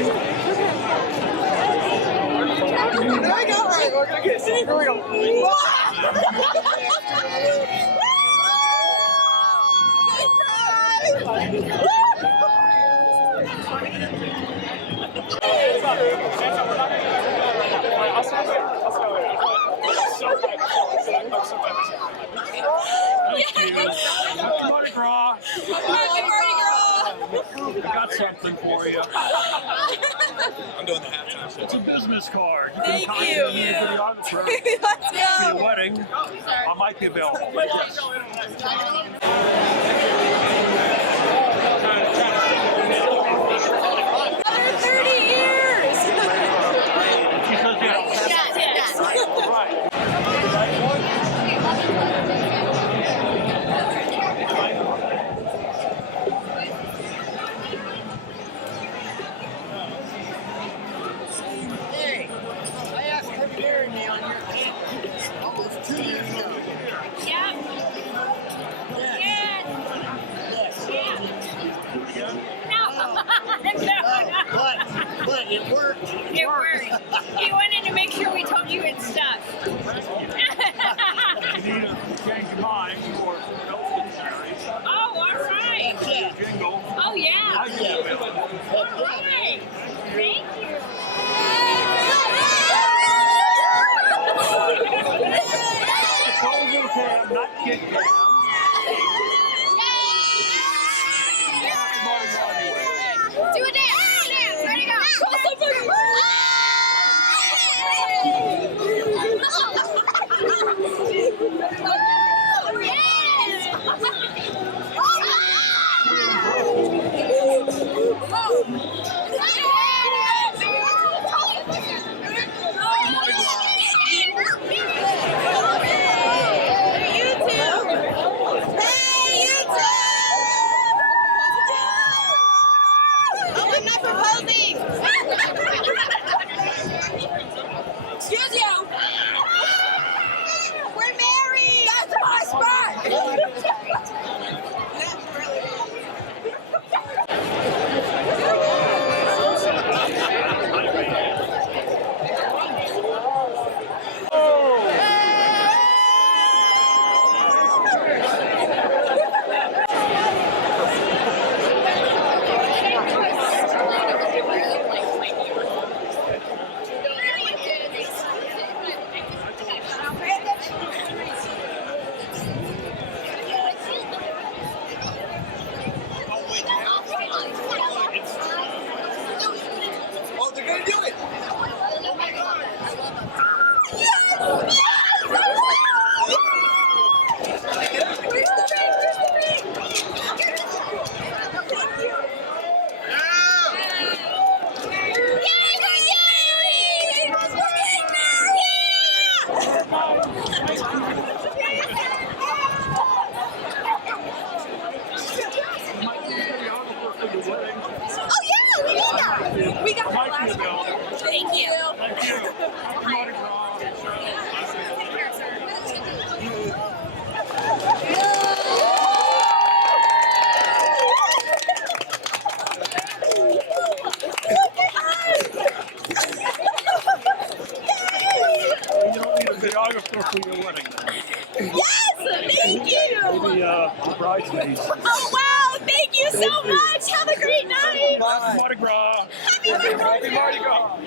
We're gonna get here we go. Mardi Gras. I got something for you. I'm doing the halftime show. It's a business card. You Thank can contact you. me for the autograph. Let's For go. your wedding, I might be available. Yes. 30 years. Because, you know, Hey, I asked her to marry me on your campus almost 2 years ago. Yeah. Yes. Yeah. Yes. No. But it worked. It worked. He wanted to make sure we told you it stuck. you need to change your mind for Elton Series. Oh, all right. Yeah. Jingle. Oh, yeah. I can be available. All right. Thank you. Proposal cam, not kick cam. Mardi Gras anyway. Do a dance. Ready to go. Oh, I'm not proposing. Excuse you. We're married. That's my spot. Oh, they're gonna do it! We got I her might be last available. Thank you. Thank you. Mardi Gras. You don't need a videographer for your wedding. Yes, thank you. Maybe the bridesmaids. Oh wow, thank you so much. Have a great night. Happy Mardi Gras. Happy Mardi Gras. Happy Mardi Gras.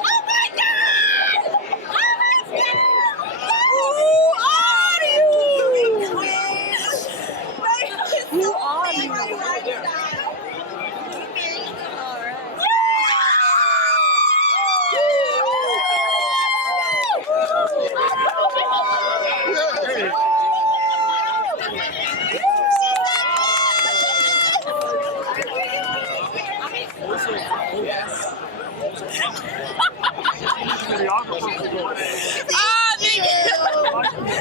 Oh my God! Oh my God! Who are you? Videographer for your wedding. Ah, thank you. Might be